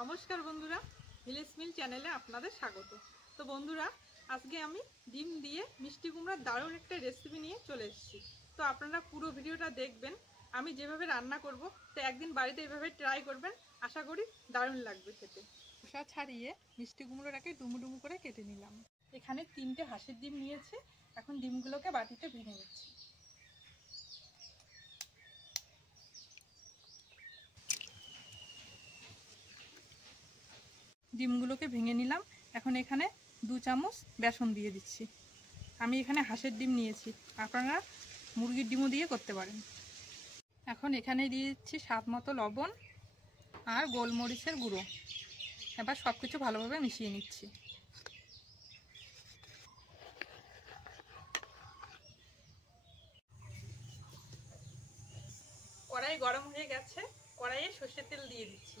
নমস্কার বন্ধুরা, ভিলেজ মিল চ্যানেলে আপনাদের স্বাগত। তো বন্ধুরা, আজকে আমি ডিম দিয়ে মিষ্টি কুমড়ার দারুণ একটা রেসিপি নিয়ে চলে এসেছি। তো আপনারা পুরো ভিডিওটা দেখবেন। আমি যেভাবে রান্না করব, তো একদিন বাড়িতে এভাবে ট্রাই করবেন। আশা করি দারুণ লাগবে খেতে। খোসা ছাড়িয়ে মিষ্টি কুমড়োটাকে ডুমু ডুমু করে কেটে নিলাম। এখানে 3টে হাঁসের ডিম নিয়েছি। এখন ডিমগুলোকে বাটিতে ভেঙে নিচ্ছি। ডিমগুলোকে ভেঙে নিলাম। এখন এখানে 2 চামচ বেসন দিয়ে দিচ্ছি। আমি এখানে হাঁসের ডিম নিয়েছি, আপনারা মুরগির ডিমও দিয়ে করতে পারেন। এখন এখানে দিয়ে দিচ্ছি স্বাদ মতো লবণ আর গোলমরিচের গুঁড়ো। এবার সব কিছু ভালোভাবে মিশিয়ে নিচ্ছি। কড়াই গরম হয়ে গেছে, কড়াইয়ে সর্ষের তেল দিয়ে দিচ্ছি।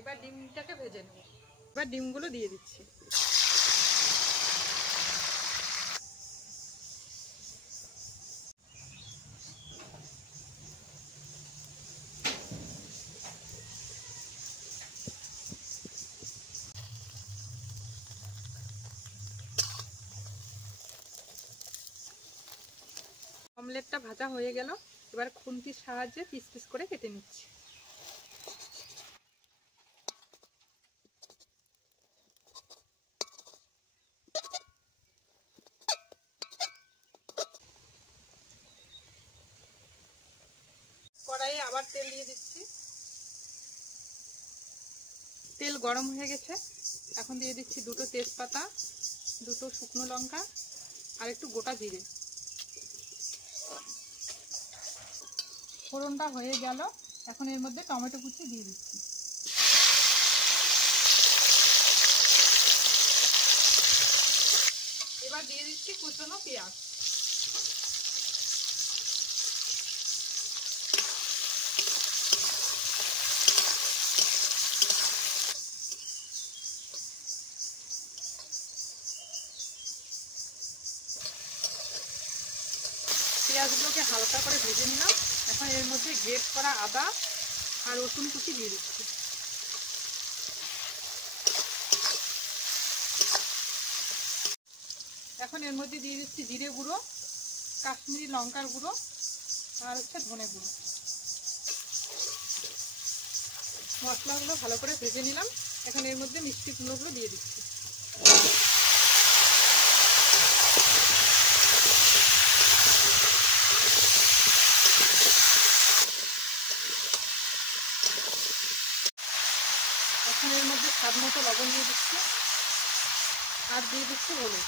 এবার ডিমটাকে ভেজে নেব। এবার ডিমগুলো দিয়ে দিচ্ছি। অমলেটটা ভাজা হয়ে গেল। এবার খুন্তির সাহায্যে পিস পিস করে কেটে নিচ্ছি। কড়াইয়ে আবার তেল দিয়ে দিচ্ছি। তেল গরম হয়ে গেছে। এখন দিয়ে দিচ্ছি 2টো তেজপাতা, 2টো শুকনো লঙ্কা আর একটু গোটা জিরে। ফোড়নটা হয়ে গেল। এখন এর মধ্যে টমেটো কুচি দিয়ে দিচ্ছি। এবার দিয়ে দিচ্ছি কুচনো পেঁয়াজ। পেঁয়াজগুলোকে হালকা করে ভেজে নিলাম। এখন এর মধ্যে গ্রেট করা আদা আর রসুন কুচি দিয়ে দিচ্ছি। এখন এর মধ্যে দিয়ে দিচ্ছি জিরে গুঁড়ো, কাশ্মীরি লঙ্কার গুঁড়ো আর ধনে গুঁড়ো। মশলাগুলো ভালো করে ভেজে নিলাম। এখন এর মধ্যে মিষ্টি কুমড়োগুলো দিয়ে দিচ্ছি। এখন এর মধ্যে স্বাদ মতো লবণ দিয়ে দিচ্ছি আর দিয়ে দিচ্ছি হলুদ।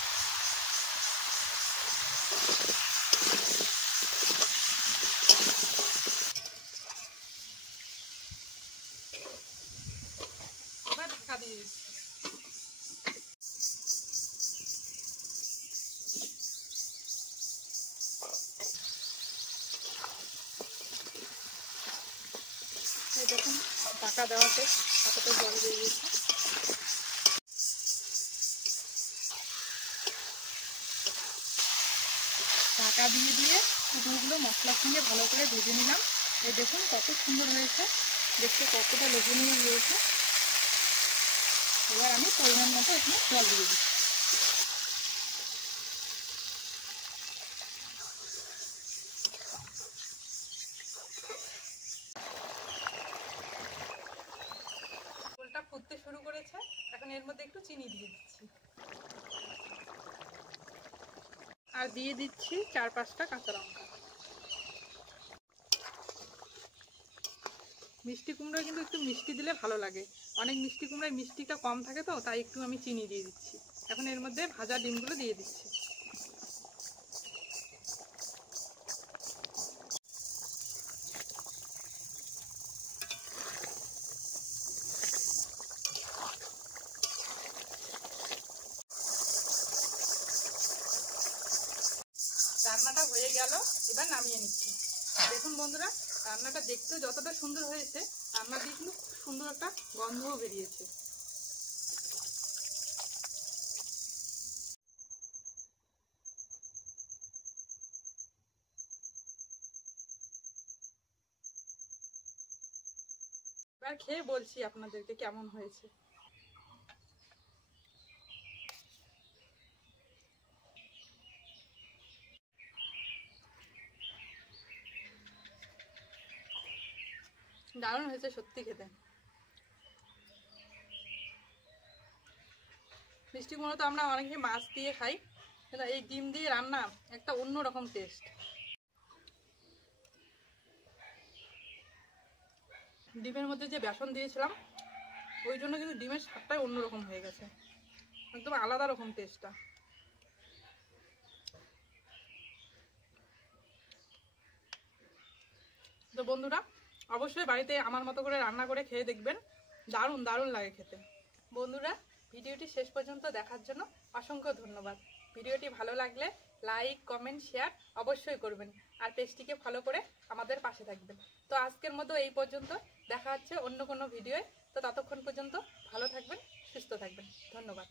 এবার ঢাকা দিয়ে দিচ্ছি। দেখুন, ঢাকা দেওয়াতে কতটা জল বেরিয়েছে। ঢাকা দিয়ে দিয়ে কুমড়োগুলো মশলার সঙ্গে ভালো করে ভেজে নিলাম। এই দেখুন কত সুন্দর হয়েছে, দেখতে কতটা লোভনীয় হয়েছে। এবার আমি পরিমাণ মতো এখানে জল দিয়ে দিচ্ছি। ঝোলটা ফুটতে শুরু করেছে। এখন এর মধ্যে একটু চিনি দিয়ে দিচ্ছি আর দিয়ে দিচ্ছি 4-5টা কাঁচা লঙ্কা। মিষ্টি কুমড়ো কিন্তু একটু মিষ্টি দিলে ভালো লাগে। অনেক মিষ্টি কুমড়ায় মিষ্টিটা কম থাকে, তো তাই একটু আমি চিনি দিয়ে দিচ্ছি। এখন এর মধ্যে ভাজা ডিমগুলো দিয়ে দিচ্ছি। রান্নাটা হয়ে গেল, এবার নামিয়ে নিচ্ছি। দেখুন বন্ধুরা, রান্নাটা দেখতে যতটা সুন্দর হয়েছে, রান্না দিয়ে কিন্তু খুব সুন্দর একটা গন্ধও বেরিয়েছে। আর খেয়ে বলছি আপনাদেরকে কেমন হয়েছে। দারুণ হয়েছে সত্যি খেতে। মিষ্টি কুমড়ো তো আমরা অনেকে মাছ দিয়ে খাই, কিন্তু এই ডিম দিয়ে রান্না একটা অন্যরকম টেস্ট। ডিমের মধ্যে যে বেসন দিয়েছিলাম ওই জন্য কিন্তু ডিমের স্বাদটাই অন্যরকম হয়ে গেছে, একদম আলাদা রকম টেস্টটা। তো বন্ধুরা অবশ্যই বাড়িতে আমার মতো করে রান্না করে খেয়ে দেখবেন, দারুণ দারুণ লাগে খেতে। বন্ধুরা ভিডিওটি শেষ পর্যন্ত দেখার জন্য অসংখ্য ধন্যবাদ। ভিডিওটি ভালো লাগলে লাইক কমেন্ট শেয়ার অবশ্যই করবেন, আর পেজটিকে ফলো করে আমাদের পাশে থাকবেন। তো আজকের মতো এই পর্যন্ত, দেখা হচ্ছে অন্য কোনো ভিডিওয়ে। তো ততক্ষণ পর্যন্ত ভালো থাকবেন, সুস্থ থাকবেন। ধন্যবাদ।